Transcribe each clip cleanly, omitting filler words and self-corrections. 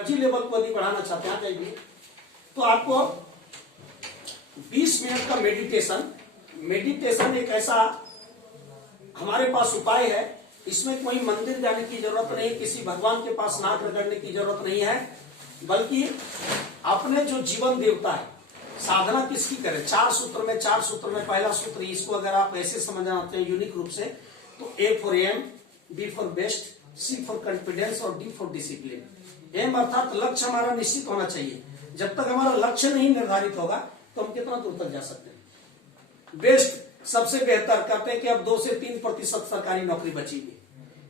Energy level को यदि बढ़ाना चाहते हैं जाइए, तो आपको 20 मिनट का मेडिटेशन एक ऐसा हमारे पास उपाय है। इसमें कोई मंदिर जाने की जरूरत नहीं, किसी भगवान के पास नाक रगड़ने की जरूरत नहीं है, बल्कि अपने जो जीवन देवता है, साधना किसकी करें। 4 सूत्र में पहला सूत्र, इसको अगर आप ऐसे समझना चाहते हैं यूनिक रूप से, तो A for aim, B for best, C for confidence और D फॉर डिसिप्लिन। एम अर्थात लक्ष्य हमारा निश्चित होना चाहिए। जब तक हमारा लक्ष्य नहीं निर्धारित होगा तो हम कितना दूर तक जा सकते हैं। बेस्ट सबसे बेहतर, कहते हैं कि अब 2 से 3% सरकारी नौकरी बची हुई,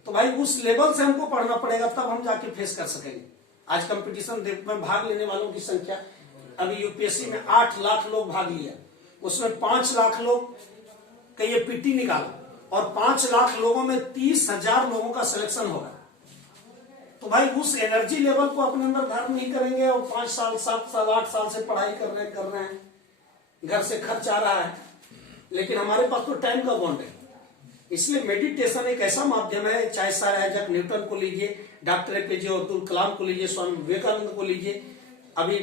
तो भाई उस लेवल से हमको पढ़ना पड़ेगा, तब हम जाके फेस कर सकेंगे। आज कंपटीशन में भाग लेने वालों की संख्या, अभी यूपीएससी में 8 लाख लोग भाग लिया, उसमें 5 लाख लोग का ये पीटी निकाला, और 5 लाख लोगों में 30,000 लोगों का सिलेक्शन होगा। तो भाई उस एनर्जी लेवल को अपने अंदर धारण नहीं करेंगे, और 5 साल 7 साल 8 साल से पढ़ाई कर रहे हैं, घर से खर्च आ रहा है, लेकिन हमारे पास तो टाइम का बॉन्ड है। इसलिए मेडिटेशन एक ऐसा माध्यम है, चाहे सर आइजैक न्यूटन को लीजिए, डॉक्टर एपीजे अब्दुल कलाम को लीजिए, स्वामी विवेकानंद को लीजिए, अभी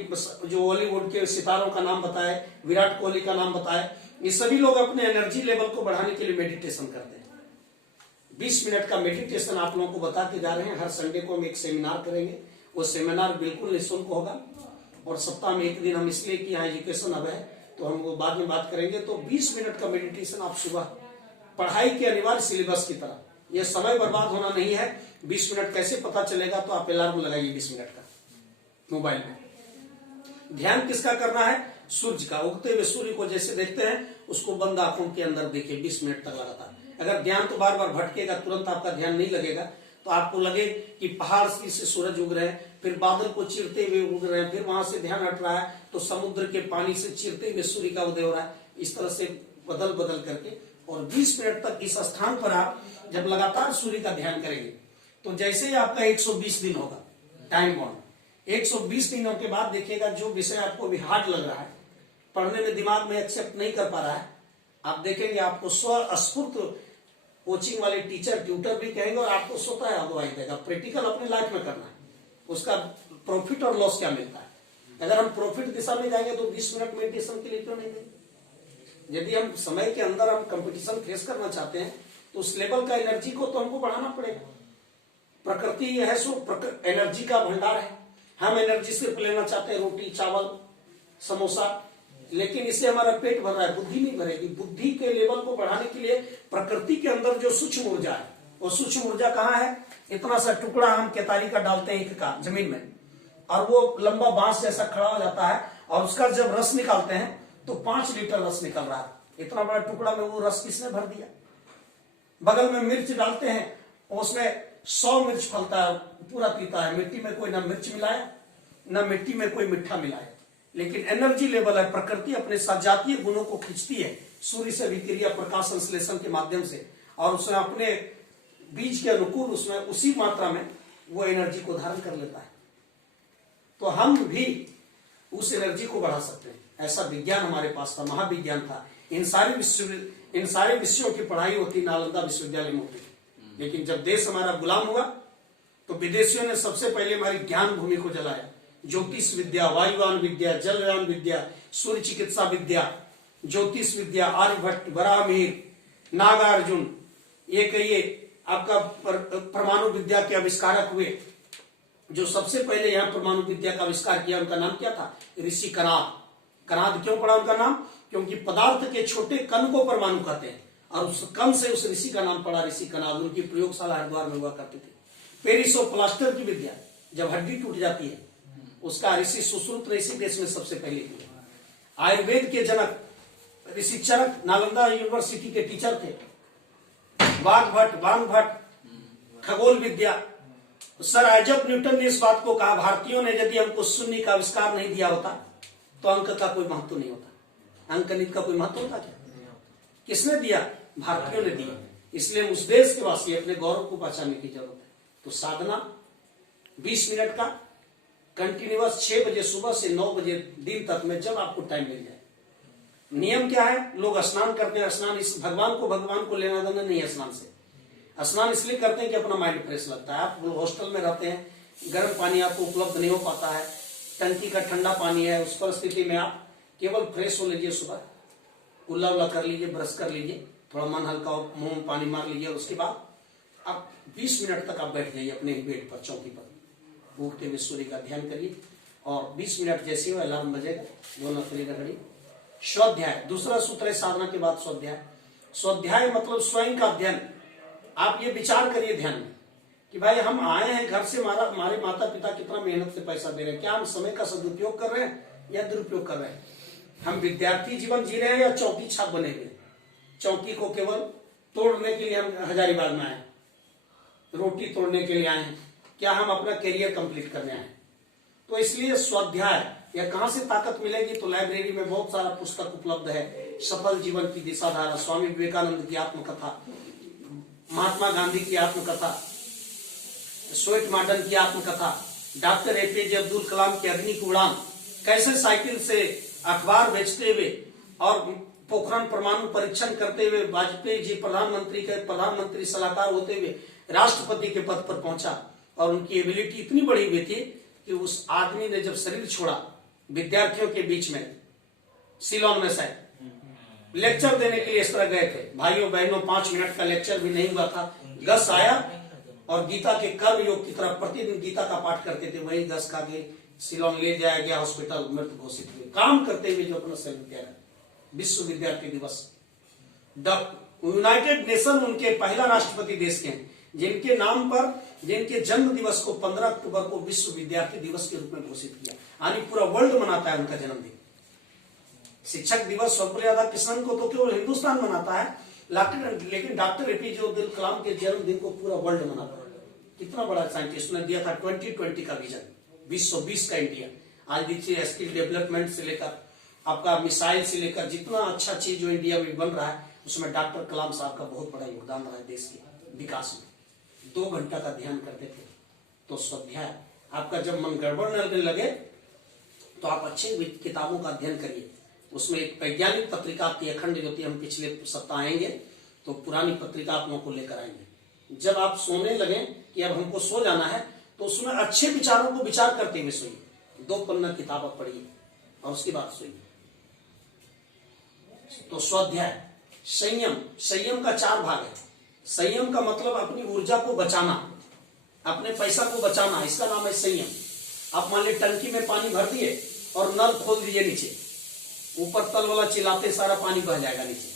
जो बॉलीवुड के सितारों का नाम बताए, विराट कोहली का नाम बताए, ये सभी लोग अपने एनर्जी लेवल को बढ़ाने के लिए मेडिटेशन करते हैं। 20 मिनट का मेडिटेशन आप लोगों को बताते जा रहे हैं। हर संडे को हम एक सेमिनार करेंगे, वो सेमिनार बिल्कुल निःशुल्क होगा, और सप्ताह में 1 दिन हम इसलिए कि यहाँ एजुकेशन अब है तो हम वो बाद में बात करेंगे। तो 20 मिनट का मेडिटेशन आप सुबह, पढ़ाई के अनिवार्य सिलेबस की तरह, यह समय बर्बाद होना नहीं है। 20 मिनट कैसे पता चलेगा, तो आप अलार्म लगाइए 20 मिनट का मोबाइल में। ध्यान किसका करना है, सूर्य का। उगते हुए सूर्य को जैसे देखते हैं, उसको बंद आंखों के अंदर देखिए 20 मिनट तक लगातार। अगर ध्यान तो बार बार भटकेगा, तुरंत आपका ध्यान नहीं लगेगा, तो आपको लगे कि पहाड़ से सूरज उग रहे हैं, फिर बादल को चीरते हुए उग रहे हैं, फिर वहां से ध्यान हट रहा है तो समुद्र के पानी से चीरते हुए सूर्य का उदय हो रहा है। इस तरह से बदल बदल करके, और 20 मिनट तक इस स्थान पर आप जब लगातार सूर्य का ध्यान करेंगे, तो जैसे ही आपका 120 दिन होगा टाइम बॉन्ड, 120 दिनों के बाद देखिएगा जो विषय आपको भी हार्ड लग रहा है, पढ़ने में दिमाग में एक्सेप्ट नहीं कर पा रहा है, आप देखेंगे आपको स्वस्फूर्त कोचिंग वाले टीचर, ट्यूटर भी कहेंगे, और आपको स्वतः अगुवाई देगा। प्रैक्टिकल अपने लाइफ में करना है, उसका प्रॉफिट और लॉस क्या मिलता है। अगर हम प्रॉफिट दिशा में जाएंगे तो 20 मिनट मेडिटेशन के लिए क्यों नहीं देंगे। यदि हम समय के अंदर हम कंपटीशन फेस करना चाहते हैं, तो उस लेवल का एनर्जी को तो हमको बढ़ाना पड़ेगा। प्रकृति यह है सो एनर्जी का भंडार है। हम एनर्जी सिर्फ लेना चाहते हैं रोटी चावल समोसा, लेकिन इससे हमारा पेट भर रहा है, बुद्धि नहीं भरेगी। बुद्धि के लेवल को बढ़ाने के लिए प्रकृति के अंदर जो सूक्ष्म ऊर्जा है, वो सूक्ष्म ऊर्जा कहाँ है। इतना सा टुकड़ा हम केतारी का डालते हैं ईख का जमीन में, और वो लंबा बांस जैसा खड़ा हो जाता है, और उसका जब रस निकालते हैं तो 5 लीटर रस निकल रहा है। इतना बड़ा टुकड़ा में वो रस किसने भर दिया। बगल में मिर्च डालते हैं, उसमें 100 मिर्च फलता है, पूरा पीता है। मिट्टी में कोई ना मिर्च मिलाया, ना मिट्टी में कोई मिठा मिलाया, लेकिन एनर्जी लेवल है। प्रकृति अपने सजातीय गुणों को खींचती है सूर्य से विकिरण प्रकाश संश्लेषण के माध्यम से, और उसने अपने बीज के अनुकूल उसमें उसी मात्रा में वो एनर्जी को धारण कर लेता है। तो हम भी उस एनर्जी को बढ़ा सकते हैं। ऐसा विज्ञान हमारे पास था, महाविज्ञान था। इन सारे विषयों की पढ़ाई होती नालंदा विश्वविद्यालय में होती, लेकिन जब देश हमारा गुलाम हुआ तो विदेशियों ने सबसे पहले हमारी ज्ञान भूमि को जलाया। ज्योतिष विद्या, वायुयान विद्या, जलयान विद्या, सूर्य चिकित्सा विद्या, ज्योतिष विद्या, आर्यभट्ट, बराहमिहिर, नागार्जुन, ये कहिए आपका परमाणु विद्या के आविष्कारक हुए। जो सबसे पहले यहाँ परमाणु विद्या का आविष्कार किया, उनका नाम क्या था, ऋषि कनाद। कनाद क्यों पड़ा उनका नाम, क्योंकि पदार्थ के छोटे कण को परमाणु कहते हैं, और उस कण से उस ऋषि का नाम पड़ा ऋषि कनाद। उनकी प्रयोगशाला हरिद्वार में हुआ करती थी। पेरिसो प्लास्टर की विद्या, जब हड्डी टूट जाती है, उसका ऋषि सुश्रुत ने इसी देश में सबसे पहले किया। आयुर्वेद के जनक ऋषि चरक नालंदा यूनिवर्सिटी के टीचर थे। वान भट्ट, खगोल विद्या। सर आइजैक न्यूटन ने इस बात को कहा, भारतीयों ने यदि हमको शून्य का आविष्कार नहीं दिया होता तो अंक का कोई महत्व नहीं होता। अंकगणित का कोई महत्व होता क्या, किसने दिया, भारतीयों ने दिया। इसलिए उस देश के वासी अपने गौरव को बचाने की जरूरत है। तो साधना 20 मिनट का कंटिन्यूअस 6 बजे सुबह से 9 बजे दिन तक में, जब आपको टाइम मिल जाए। नियम क्या है, लोग स्नान करते हैं। स्नान इस भगवान को लेना देना नहीं है स्नान से। स्नान इसलिए करते हैं कि अपना माइंड फ्रेश लगता है। आप हॉस्टल में रहते हैं गर्म पानी आपको उपलब्ध नहीं हो पाता है, टंकी का ठंडा पानी है, उस परिस्थिति में आप केवल फ्रेश हो लीजिए, सुबह कुल्ला उल्ला कर लीजिए, ब्रश कर लीजिए, थोड़ा मन हल्का हो, मुंह में पानी मार लीजिए, उसके बाद आप 20 मिनट तक आप बैठ जाइए अपने बेड पर, चौकी पर, उठते हुए सूर्य का ध्यान करिए और 20 मिनट जैसे हो अलार्म बजेगा बोलना फिरेगा घड़ी। स्वाध्याय, दूसरा सूत्र है साधना के बाद स्वाध्याय। स्वाध्याय मतलब स्वयं का अध्ययन। आप ये विचार करिए ध्यान में कि भाई हम आए हैं घर से, हमारे माता पिता कितना मेहनत से पैसा दे रहे हैं, क्या हम समय का सदुपयोग कर रहे हैं या दुरुपयोग कर रहे हैं? हम विद्यार्थी जीवन जी रहे हैं या चौकी छाप बने हुए? चौकी को केवल तोड़ने के लिए हम हजारीबाग में आए, रोटी तोड़ने के लिए आए हैं, क्या हम अपना करियर कंप्लीट करने आए? तो इसलिए स्वाध्याय, या कहां से ताकत मिलेगी? तो लाइब्रेरी में बहुत सारा पुस्तक उपलब्ध है। सफल जीवन की दिशाधारा, स्वामी विवेकानंद की आत्मकथा, महात्मा गांधी की आत्मकथा, स्वेट मॉडर्न की आत्मकथा, डॉक्टर एपीजे अब्दुल कलाम की अग्नि की उड़ान, कैसे साइकिल से अखबार बेचते हुए और पोखरण परमाणु परीक्षण करते हुए वाजपेयी जी प्रधानमंत्री सलाहकार होते हुए राष्ट्रपति के पद पर पहुंचा, और उनकी एबिलिटी इतनी बड़ी हुई थी कि उस आदमी ने जब शरीर छोड़ा विद्यार्थियों के बीच में, सिलोन में शायद लेक्चर देने के लिए इस तरह गए थे, भाइयों बहनों 5 मिनट का लेक्चर भी नहीं हुआ था, गस आया और गीता के कर्म योग की तरह प्रतिदिन गीता का पाठ करते थे, वही गस खा के सिलोन ले जाया गया, हॉस्पिटल, मृत घोषित हुए, काम करते हुए जो अपना शरीर त्यागा। विश्व विद्यार्थी दिवस, यूनाइटेड नेशन उनके पहला राष्ट्रपति देश के हैं जिनके नाम पर, जिनके जन्म दिवस को 15 अक्टूबर को विश्व विद्यार्थी दिवस के रूप में घोषित किया, यानी पूरा वर्ल्ड मनाता है उनका जन्मदिन। शिक्षक दिवस सर्वपल्ली राधाकृष्णन को तो केवल हिंदुस्तान मनाता है, लेकिन डॉक्टर एपीजे अब्दुल कलाम के जन्मदिन को पूरा वर्ल्ड मनाता है। कितना बड़ा साइंटिस्ट ने दिया था 2020 का विजन, 2020 का इंडिया। आज देखिए स्किल डेवलपमेंट से लेकर आपका मिसाइल से लेकर जितना अच्छा चीज जो इंडिया में बन रहा है, उसमें डॉक्टर कलाम साहब का बहुत बड़ा योगदान रहा है देश के विकास में। 2 घंटा का ध्यान करते थे। तो स्वाध्याय, आपका जब मन गड़बड़ लगने लगे तो आप अच्छी किताबों का अध्ययन करिए। उसमें एक वैज्ञानिक पत्रिका आपकी अखंड ज्योति, हम पिछले सप्ताह आएंगे तो पुरानी पत्रिका आप लोगों को लेकर आएंगे। जब आप सोने लगे कि अब हमको सो जाना है, तो उसमें अच्छे विचारों को विचार करते हुए सोइए। 2 पन्ना किताब आप पढ़िए और उसके बाद सोइए। तो स्वाध्याय, संयम, संयम का 4 भाग है। संयम का मतलब अपनी ऊर्जा को बचाना, अपने पैसा को बचाना, इसका नाम है संयम। आप मान लीजिए टंकी में पानी भर दिए और नल खोल दीजिए नीचे, ऊपर तल वाला चिल्लाते सारा पानी बह जाएगा नीचे,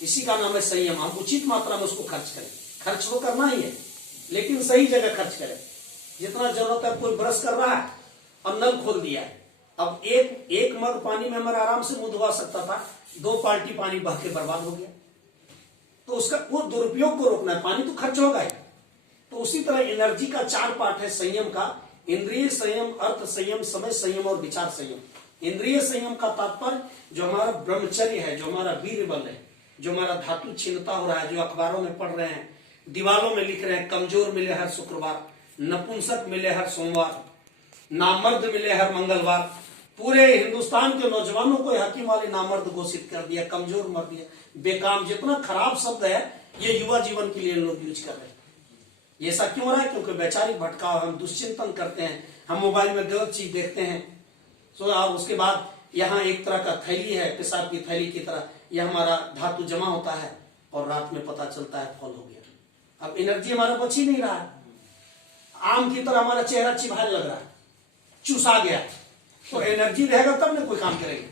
इसी का नाम है संयम। हम उचित मात्रा में उसको खर्च करें, खर्च वो करना ही है लेकिन सही जगह खर्च करें। जितना जरूरत है, कोई ब्रश कर रहा है और नल खोल दिया है, अब एक मग पानी में हमारा आराम से मुंह धुआ सकता था, 2 बाल्टी पानी बह के बर्बाद हो गया। तो उसका वो दुरुपयोग को रोकना है, पानी तो खर्च होगा ही। तो उसी तरह एनर्जी का 4 पार्ट है संयम का, इंद्रिय संयम, अर्थ संयम, समय संयम और विचार संयम। इंद्रिय संयम का तात्पर्य जो हमारा ब्रह्मचर्य है, जो हमारा वीर बल है, जो हमारा धातु क्षीणता हो रहा है, जो अखबारों में पढ़ रहे हैं, दीवारों में लिख रहे हैं, कमजोर मिले हर शुक्रवार, नपुंसक मिले हर सोमवार, नामर्द मिले हर मंगलवार। पूरे हिंदुस्तान के नौजवानों को हकीम वाले नामर्द घोषित कर दिया, कमजोर मर दिया, बेकाम, जितना खराब शब्द है ये युवा जीवन के लिए लोग यूज कर रहे हैं। ये ऐसा क्यों हो रहा है? क्योंकि वैचारिक भटकाव, हम दुश्चिंतन करते हैं, हम मोबाइल में गलत चीज देखते हैं। सो और उसके बाद यहाँ एक तरह का थैली है, पेशाब की थैली की तरह, यह हमारा धातु जमा होता है और रात में पता चलता है फॉल हो गया। अब एनर्जी हमारा बच ही नहीं रहा है, आम की तरह हमारा चेहरा चिभाने लग रहा है, चूसा गया। तो एनर्जी रहेगा तब ना कोई काम करेंगे।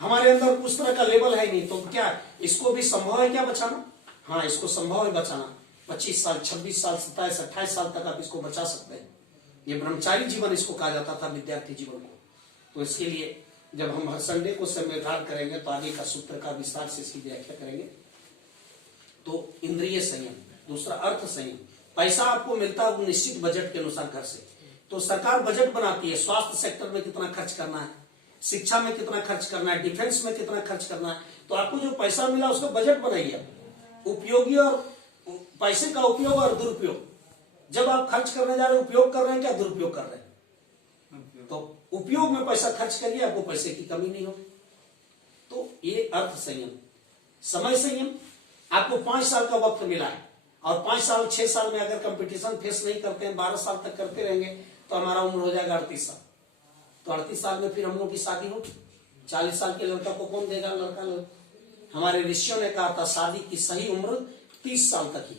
हमारे अंदर उस तरह का लेवल है नहीं, तो क्या इसको भी संभव है क्या बचाना? हाँ, इसको संभव है बचाना। 25 साल, 26 साल, 27, 28 साल तक आप इसको बचा सकते हैं। ये ब्रह्मचारी जीवन इसको कहा जाता था, विद्यार्थी जीवन को। तो इसके लिए जब हम हर संडे को संविधान करेंगे तो आगे का सूत्र का विस्तार से इसकी व्याख्या करेंगे। तो इंद्रिय संयम, दूसरा अर्थ संयम। पैसा आपको मिलता है वो निश्चित बजट के अनुसार घर से, तो सरकार बजट बनाती है, स्वास्थ्य सेक्टर में कितना खर्च करना है, शिक्षा में कितना खर्च करना है, डिफेंस में कितना खर्च करना है। तो आपको जो पैसा मिला उसका बजट बनाइए, उपयोगी और पैसे का उपयोग और दुरुपयोग। जब आप खर्च करने जा रहे हैं, उपयोग कर रहे हैं क्या दुरुपयोग कर रहे हैं? तो उपयोग में पैसा खर्च करिए, आपको पैसे की कमी नहीं होगी। तो ये अर्थ संयम। समय संयम, आपको 5 साल का वक्त मिला है, और 5 साल 6 साल में अगर कंपटीशन फेस नहीं करते हैं, 12 साल तक करते रहेंगे, तो हमारा उम्र हो जाएगा 38 साल। तो 38 साल में फिर हम लोग की शादी हो, 40 साल के लड़का को कौन देगा लड़का? हमारे ऋषियों ने कहा था शादी की सही उम्र 30 साल तक ही।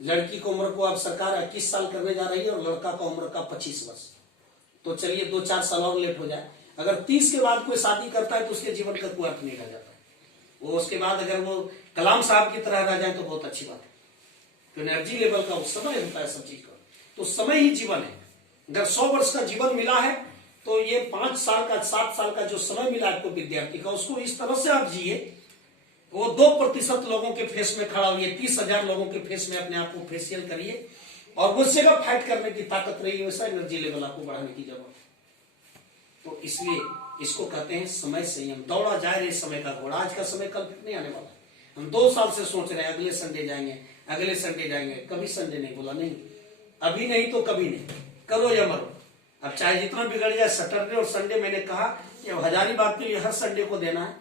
लड़की की उम्र को अब सरकार 21 साल करने जा रही है और लड़का का उम्र का 25 वर्ष। तो चलिए 2-4 साल और लेट हो जाए। अगर 30 के बाद कोई शादी करता है तो उसके जीवन का कोई अर्थ नहीं रह जाता है। वो उसके बाद अगर वो कलाम साहब की तरह रह जाए तो बहुत अच्छी बात है। तो एनर्जी लेवल का उस समय होता है सब चीज का, तो समय ही जीवन है। अगर 100 वर्ष का जीवन मिला है तो ये 5 साल का 7 साल का जो समय मिला आपको विद्यार्थी का, उसको इस तरह से आप जिए वो 2% लोगों के फेस में खड़ा हुई, 30,000 लोगों के फेस में अपने आप को फेशियल करिए और वो जगह फाइट करने की ताकत रही है, वैसा एनर्जी लेवल आपको बढ़ाने की जरूरत है। तो इसलिए इसको कहते हैं समय संयम। दौड़ा जाए रे समय का घोड़ा। आज का समय कल फिर नहीं आने वाला है। हम 2 साल से सोच रहे हैं अगले संडे जाएंगे, अगले संडे जाएंगे, कभी संडे नहीं बोला। नहीं, अभी नहीं तो कभी नहीं, करो या मरो। अब चाहे जितना बिगड़ जाए, सैटरडे और संडे मैंने कहा कि अब हजारीबाग के लिए हर संडे को देना है,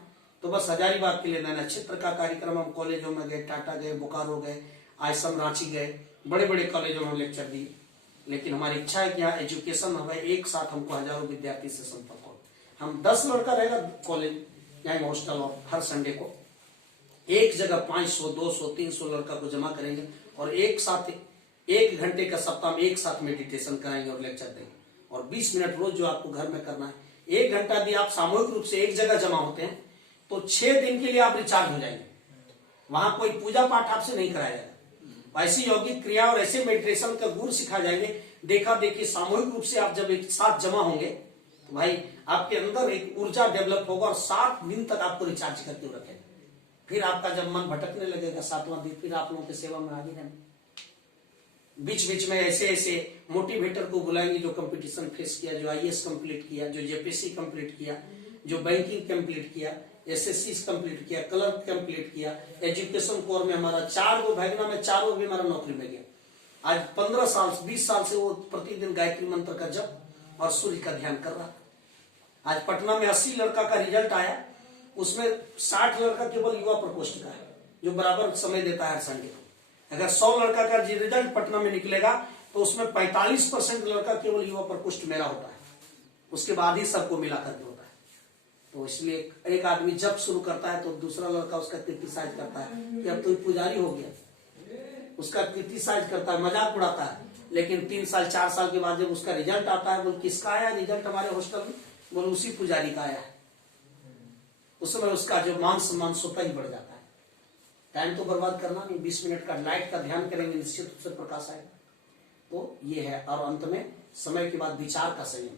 तो बस हजारीबाग के लिए देना है। क्षेत्र का कार्यक्रम हम कॉलेजों में गए, टाटा गए, बोकारो गए, आईएसएम रांची गए, बड़े बड़े कॉलेजों में लेक्चर दिए। लेकिन हमारी इच्छा है कि यहाँ एजुकेशन हमें एक साथ हमको हजारों विद्यार्थी से संपर्क हो। हम 10 लड़का रहेगा कॉलेज जाएंगे हॉस्टल, और हर संडे को एक जगह 500, 200, 300 लड़का को जमा करेंगे और एक साथ 1 घंटे का सप्ताह में एक साथ मेडिटेशन कराएंगे और लेक्चर देंगे। और 20 मिनट रोज जो आपको घर में करना है, 1 घंटा भी आप सामूहिक रूप से एक जगह जमा होते हैं तो 6 दिन के लिए आप रिचार्ज हो जाएंगे। वहां कोई पूजा पाठ आपसे नहीं कराया जाएगा, ऐसी यौगिक क्रिया और ऐसे मेडिटेशन का गुर सिखा जाएंगे। देखा देखिए सामूहिक रूप से आप जब एक साथ जमा होंगे तो भाई आपके अंदर एक ऊर्जा डेवलप होगा और 7 दिन तक आपको रिचार्ज करके रखेगा। फिर आपका जब मन भटकने लगेगा 7वां दिन, फिर आप लोगों की सेवा में आगे रहना। बीच बीच में ऐसे ऐसे मोटिवेटर को बुलाएंगे जो कंपटीशन फेस किया, जो आईएएस कंप्लीट किया, जो जेपीसी कंप्लीट किया, जो बैंकिंग कंप्लीट किया, एसएससी कंप्लीट किया, क्लर्क कंप्लीट किया। एजुकेशन कोर में हमारा 4 गो भैगना में 4 भी हमारा नौकरी में गया। आज 15 साल 20 साल से वो प्रतिदिन गायत्री मंत्र का जप और सूर्य का ध्यान कर रहा। आज पटना में 80 लड़का का रिजल्ट आया, उसमें 60 लड़का केवल युवा प्रकोष्ठ का है जो बराबर समय देता है संडे को। अगर 100 लड़का का रिजल्ट पटना में निकलेगा तो उसमें 45% लड़का केवल युवा प्रकोष्ठ मेरा होता है, उसके बाद ही सबको मिला करके होता है। तो इसलिए एक आदमी जब शुरू करता है तो दूसरा लड़का उसका क्रिटिसाइज करता है कि अब तो पुजारी हो गया, उसका क्रिटिसाइज करता है, मजाक उड़ाता है। लेकिन 3 साल 4 साल के बाद जब उसका रिजल्ट आता है, बोल किसका आया रिजल्ट हमारे हॉस्टल में, बोल उसी पुजारी का आया है। उस समय उसका जो मान सम्मान स्वतः ही बढ़ जाता है। टाइम तो बर्बाद करना नहीं, 20 मिनट का लाइट का ध्यान करेंगे, निश्चित रूप से प्रकाश आएगा। तो ये है। और अंत में समय के बाद विचार का संयम।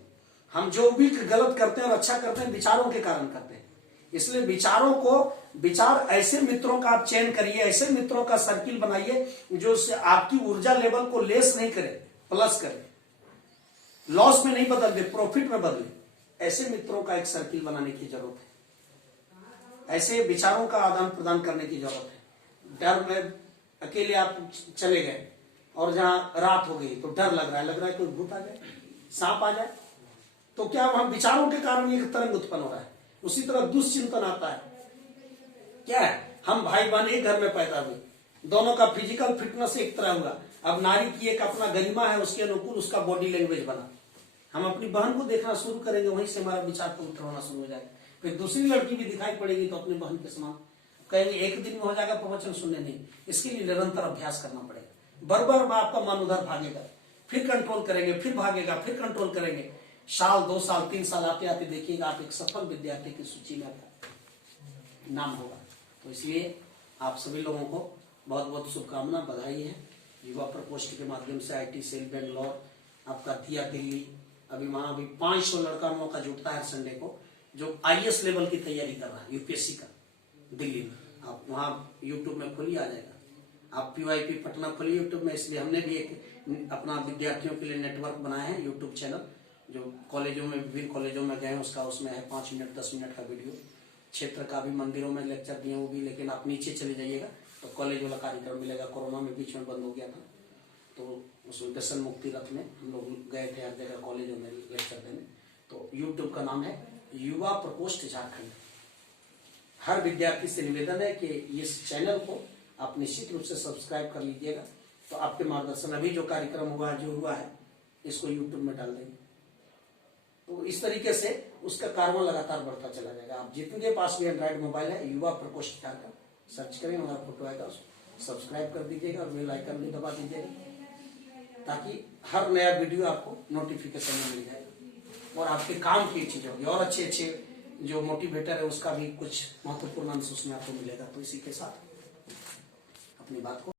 हम जो भी गलत करते हैं और अच्छा करते हैं विचारों के कारण करते हैं, इसलिए विचारों को विचार ऐसे मित्रों का आप चयन करिए, ऐसे मित्रों का सर्किल बनाइए जो आपकी ऊर्जा लेवल को लेस नहीं करे, प्लस करे, लॉस में नहीं बदल दे, प्रॉफिट में बदले। ऐसे मित्रों का एक सर्किल बनाने की जरूरत है, ऐसे विचारों का आदान प्रदान करने की जरूरत है। डर में अकेले आप चले गए और जहां रात हो गई तो डर लग रहा है कोई भूत आ जाए, सांप आ जाए, तो क्या वहां विचारों के कारण एक तरंग उत्पन्न हो रहा है। उसी तरह दुश्चिंतन आता है, क्या है, हम भाई बहन एक घर में पैदा हुए, दोनों का फिजिकल फिटनेस एक तरह हुआ। अब नारी की एक अपना गरिमा है, उसके अनुकूल उसका बॉडी लैंग्वेज बना। हम अपनी बहन को देखना शुरू करेंगे, वहीं से हमारा विचार पवित्र होना शुरू हो जाएगा। फिर दूसरी लड़की भी दिखाई पड़ेगी तो अपनी बहन के समान कहेंगे, एक दिन में हो जाएगा प्रवचन सुनने नहीं। इसके लिए निरंतर अभ्यास करना पड़ेगा। बार आपका मन उधर भागेगा, फिर कंट्रोल करेंगे, फिर भागेगा, फिर कंट्रोल करेंगे। साल 2 साल 3 साल आते आते देखिएगा आप एक सफल विद्यार्थी की सूची में आपका नाम होगा। तो इसलिए आप सभी लोगों को बहुत बहुत शुभकामना, बधाई है। युवा प्रकोष्ठ के माध्यम से आईटी सेल बेंगलोर, आपका दिया दिल्ली, अभी वहां भी 500 लड़का मौका जुटता है संडे को, जो आईएएस लेवल की तैयारी कर रहा है यूपीएससी का दिल्ली में। आप वहां यूट्यूब में खोलिए, आ जाएगा। आप पीवाईपी पटना खोलिए यूट्यूब में। इसलिए हमने भी एक अपना विद्यार्थियों के लिए नेटवर्क बनाया है यूट्यूब चैनल, जो कॉलेजों में विभिन्न कॉलेजों में गए उसका उसमें है 5 मिनट 10 मिनट का वीडियो। क्षेत्र का भी मंदिरों में लेक्चर दिए वो भी, लेकिन आप नीचे चले जाइएगा तो कॉलेज वाला कार्यक्रम मिलेगा। कोरोना में बीच में बंद हो गया था, तो उसमें व्यसन मुक्ति रथ में हम लोग गए थे हर जगह कॉलेजों में लेक्चर देने। तो यूट्यूब का नाम है युवा प्रकोष्ठ झारखंड। हर विद्यार्थी से निवेदन है कि इस चैनल को आप निश्चित रूप से सब्सक्राइब कर लीजिएगा। तो आपके मार्गदर्शन अभी जो कार्यक्रम हुआ जो हुआ है इसको यूट्यूब में डाल देंगे, तो इस तरीके से उसका कार्बन लगातार बढ़ता चला जाएगा। आप जितने पास भी एंड्रॉइड मोबाइल है युवा प्रकोष्ठ का सर्च करें, हमारा फोटो आएगा, उसको सब्सक्राइब कर दीजिएगा और बेल आइकन भी दबा दीजिएगा ताकि हर नया वीडियो आपको नोटिफिकेशन में मिल जाएगा और आपके काम की चीज होगी और अच्छे अच्छे जो मोटिवेटर है उसका भी कुछ महत्वपूर्ण अंश उसमें आपको मिलेगा। तो इसी के साथ अपनी बात को